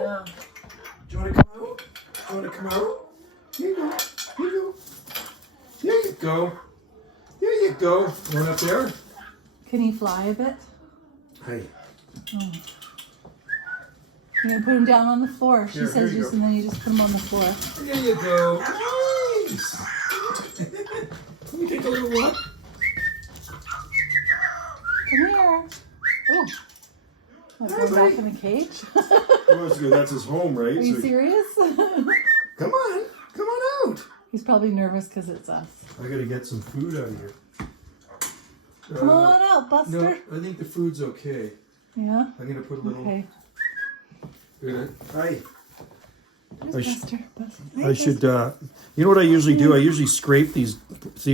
out? Do you want to come out? Do you want to come out? Here you go. Here you go. There you go. There you go. Going up there? Can he fly a bit? Hey. Oh. You're going to put him down on the floor. She says just, and then you just put him on the floor. There you go. Nice. Let me take a little walk. Come here. Oh. I'm going back in the cage. That's his home, right? Are you serious? Come on. Come on out. He's probably nervous because it's us. I got to get some food out of here. Come on out, Buster. No, I think the food's okay. Yeah? I'm going to put a little... Okay. Hi. Buster. I should, you know what I usually do? I usually scrape these, see